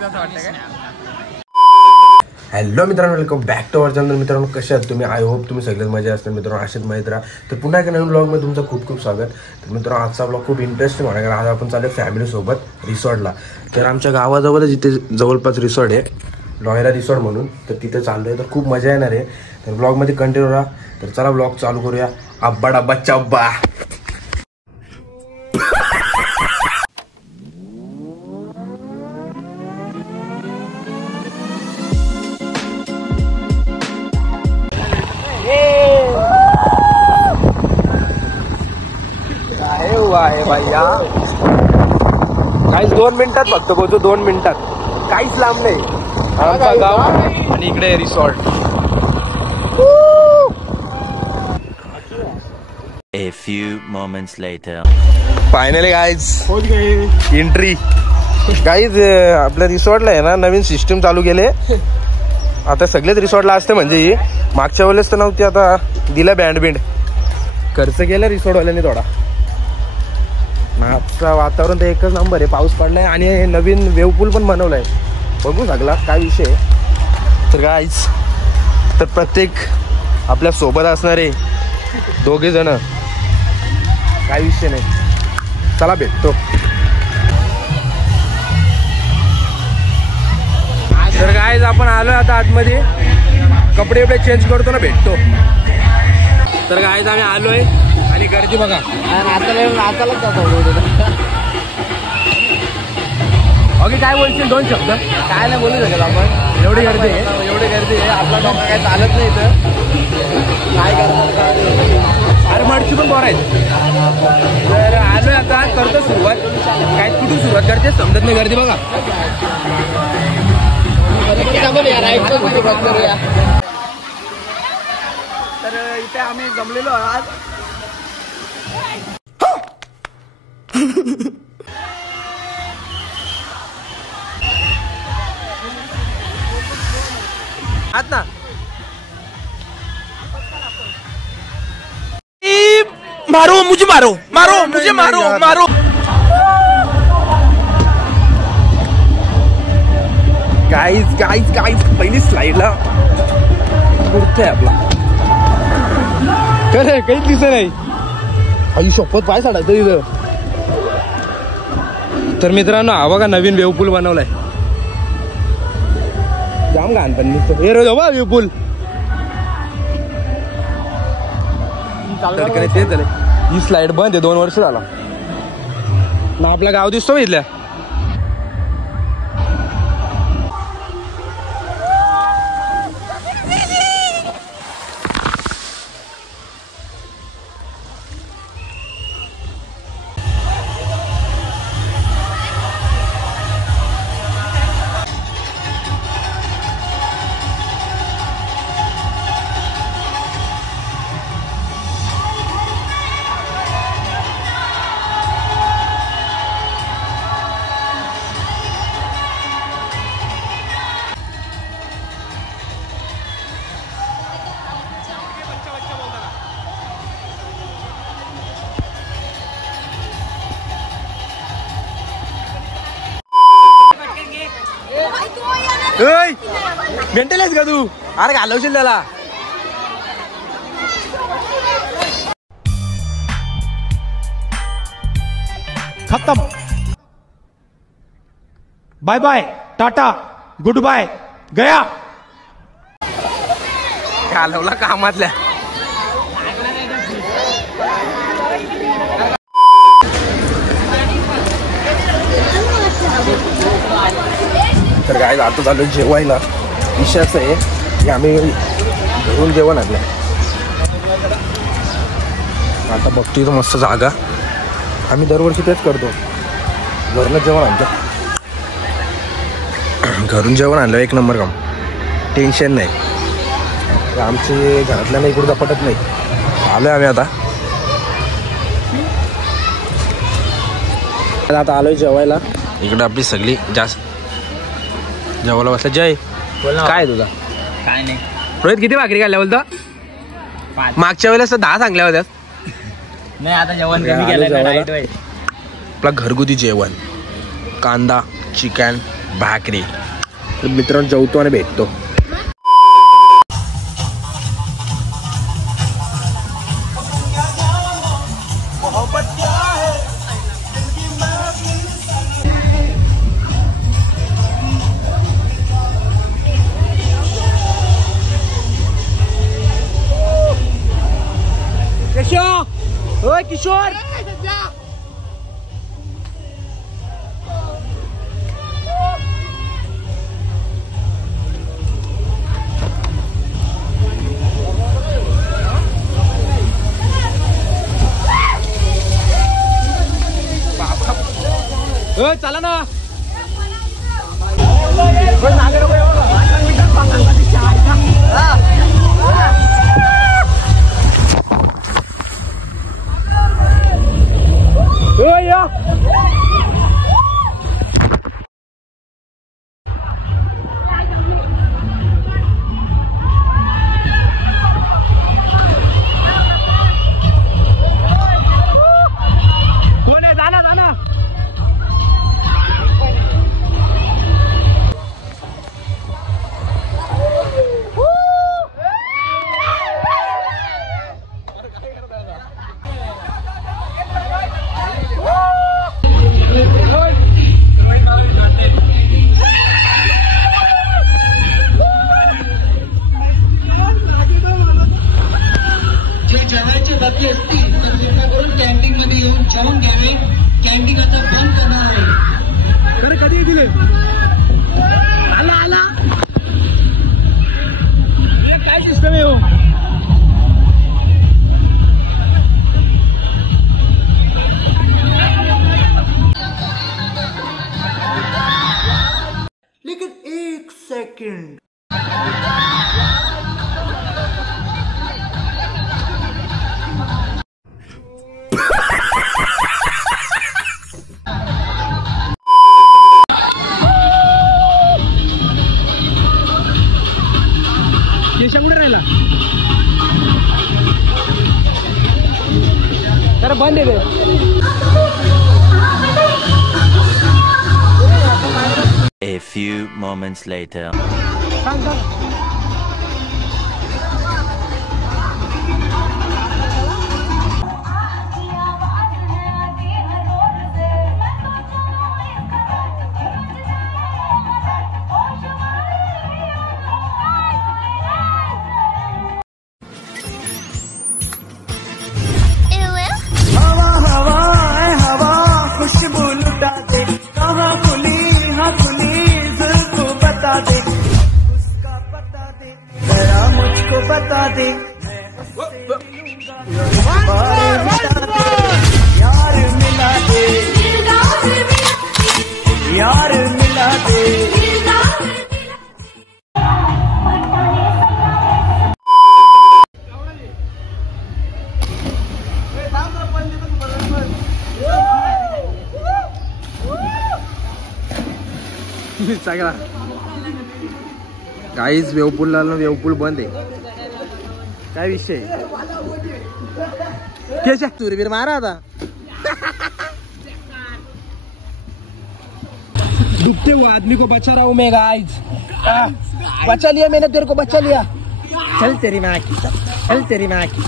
Hello मित्रांनो, welcome back to our channel. मित्रांनो कसे आहात तुम्ही? आय होप तुम्ही सगळेच मजा असतात. मित्रांनो असेच माहीत राहा. तर पुन्हा एका नवीन ब्लॉगमध्ये तुमचं खूप खूप स्वागत. तर मित्रांनो आजचा ब्लॉग खूप इंटरेस्टिंग होणार कारण आज आपण चालू फॅमिलीसोबत रिसॉर्टला. तर आमच्या गावाजवळच इथे जवळपास रिसॉर्ट आहे, लॉयरा रिसॉर्ट म्हणून. तर तिथे चाललो आहे, तर खूप मजा येणार आहे. तर ब्लॉगमध्ये कंटिन्यू राहा. तर चला ब्लॉग चालू करूया. अब्बा डब्बा चब्बा. आहे भैया काहीच 2 मिनिटात फक्त पोहोचू, 2 मिनिटात. काहीच लांब नाही. आमचा गाव आणि इकडे resort. A few moments later. Finally guys entry. Guys आपल्या रिसॉर्टला आहे ना नवीन सिस्टीम चालू केले. आता सगळेच रिसॉर्टला असते म्हणजे मागच्या वेळेस तर नव्हती, आता दिला बँड खर्च केला रिसॉर्टवाल्यांनी थोडा. आजचा वातावरण तर एकच नंबर आहे. पाऊस पडलाय आणि नवीन वेव पूल पण बनवलाय. बघू लागला काय विषय. तर गाईज तर प्रत्येक आपल्या सोबत असणारे 2 जण, काय विषय नाही. चला भेटतो. तर गाईज आपण आलोय आता आतमध्ये. कपडे वपडे चेंज करतो ना, भेटतो. तर गाईज आम्ही आलोय आणि गर्दी बघा. ओके काय बोलशील 2 शब्द? काय नाही बोलू शकत आपण. एवढी गर्दी आहे, एवढी गर्दी आहे. आपला डॉक्टर काय चालत नाही इथं. काय करणार? अरे मडची पण बरं आहे. तर आलोय आता, करतो सुरुवात. काय कुठून सुरुवात करते समजत नाही. गर्दी बघा. तर इथे आम्ही जमलेलो आज. ना मारो मुझे, मारो मारो मुझे, मारो मारो. गाईज गाईज गाईज पहिली स्लाइडला कुठे आहे आपला. खरं काहीच दिसत नाही. आई शपथ पाय साडायचं तिथं. तर मित्रांनो हा बघा नवीन वेव पूल बनवलाय. जाम घाण पण हे रोज बा वेव पूल. तेच झालं. ही स्लाइड बंद आहे 2 वर्ष झाला ना. आपला गाव दिसतो इथल्या. मेंटल आहेस का तू? अरे घालवशील त्याला. खत्म. Bye bye, tata, goodbye, गया. घालवला कामातल्या. तर काय आता चालू जेवायला. विषयाच आहे की आम्ही घरून जेवण आणलं. आता बघतोय तो मस्त जागा. आम्ही दरवर्षी तेच करतो, घरूनच जेवण आणलं. घरून जेवण आणलं 1 नंबर काम. टेन्शन नाही. आमची घरातल्याला इकडं पटत नाही. आलोय आम्ही आता. आलोय जेवायला. इकडं आपली सगळी जास्त जेवायला बसला. जय काय तुझा? काय नाही. रोहित किती भाकरी खाल्ल्या बोलतो? मागच्या वेळेस 10 सांगल्या होत्या. नाही आता जेवण कमी केलं. आपला घरगुती जेवण, कांदा, चिकन, भाकरी. तर मित्रांनो जेवतो आणि भेटतो. ओय किशोर चला ना. कोण आहे? जाना जाना. जे जेवायचे बाकी असतील तर कृपया करून कॅन्टीन मध्ये येऊन जेवून घ्यावे. कॅन्टीन आता बंद करणार आहे. अरे कधी दिले आला आला काय सिस्टम आहे हो. लेकिन एक सेकंड. येशामुळे राहिला तर बंद आहे A few moments later. बता दे यार मिला दे यार मिला दे. सगळा काहीच वेवपूल बंद आहे. काय विषय कैसा तुरबीर मारा आता. डूबते हुए आदमी को बचा रहा हूँ मैं गाइस. बचा लिया मैंने तेरे को बचा लिया. चल तेरी माँ की चल तेरी माँ की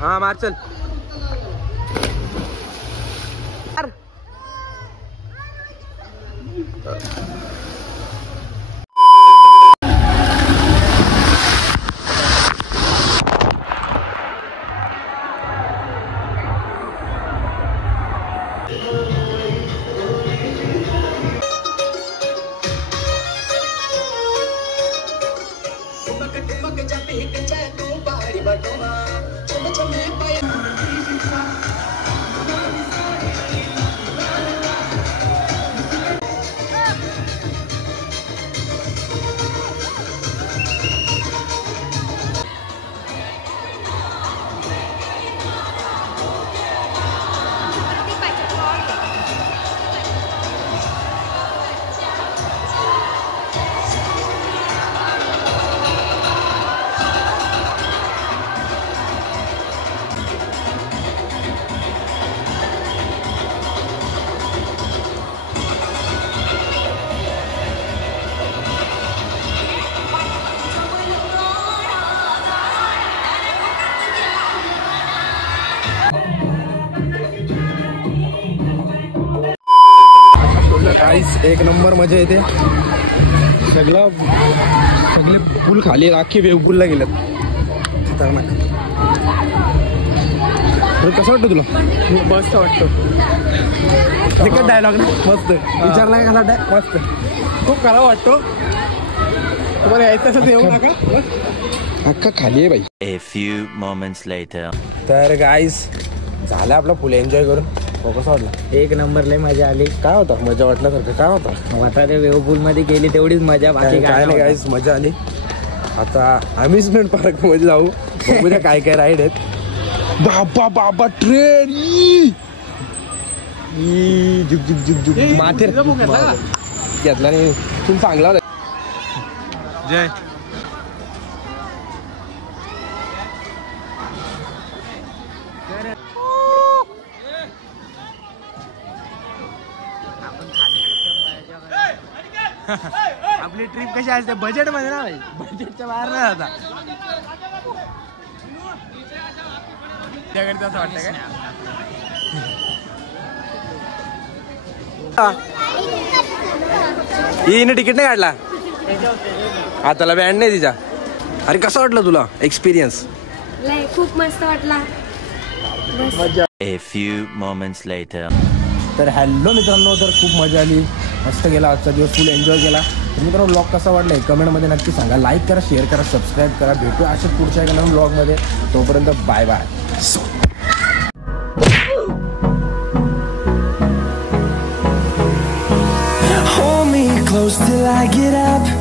हाँ मार चल. काहीच एक नंबर मजा येते. सगळे पूल खाली अख्खे वेव पूलला गेलेत. खतरनाक. कसं वाटतं तुला? मस्त वाटतं. तिकट डायलॉग ना मस्त विचारला का कसा मस्त खूप खरा वाटतो. तुम्हाला यायचं असेल तर येऊ नका. अख्खा खाली आहे बाई. A few moments later. तर गाईस झालं आपला फुल एन्जॉय करून. कसं वाटलं? एक नंबर लय मजा आली. काय होता मजा वाटल्यासारखं? काय होता? आता ते वेव पूल मध्ये गेली तेवढीच मजा. बाकी काय नाही गाईस मजा आली. आता अम्युजमेंट पार्क मध्ये जाऊ. बघूया काय काय राईड आहेत. बाबा बाबा ट्रेन झुक झुक झुक झुक माथे घेतला नाही. तुम्ही चांगला होता. जय आपली ट्रिप कशी असते बजेट मध्ये ना भाई. बजेटच्या बाहेर नाही जाता. असं वाटतं काय हिने तिकीट नाही काढला. आताला बँड नाही तिचा. अरे कसं वाटलं तुला एक्सपिरियन्स? खूप मस्त वाटला. A few moments later. तर हॅलो मित्रांनो, तर खूप मजा आली. मस्त गेला आजचा दिवस. फुल एन्जॉय केला. तर मित्रांनो ब्लॉग कसा वाटला कमेंटमध्ये नक्की सांगा. लाईक करा, शेअर करा, सबस्क्राईब करा. भेटू अशाच पुढच्या एका नवीन ब्लॉगमध्ये. तोपर्यंत bye bye. Hold me close till I get up.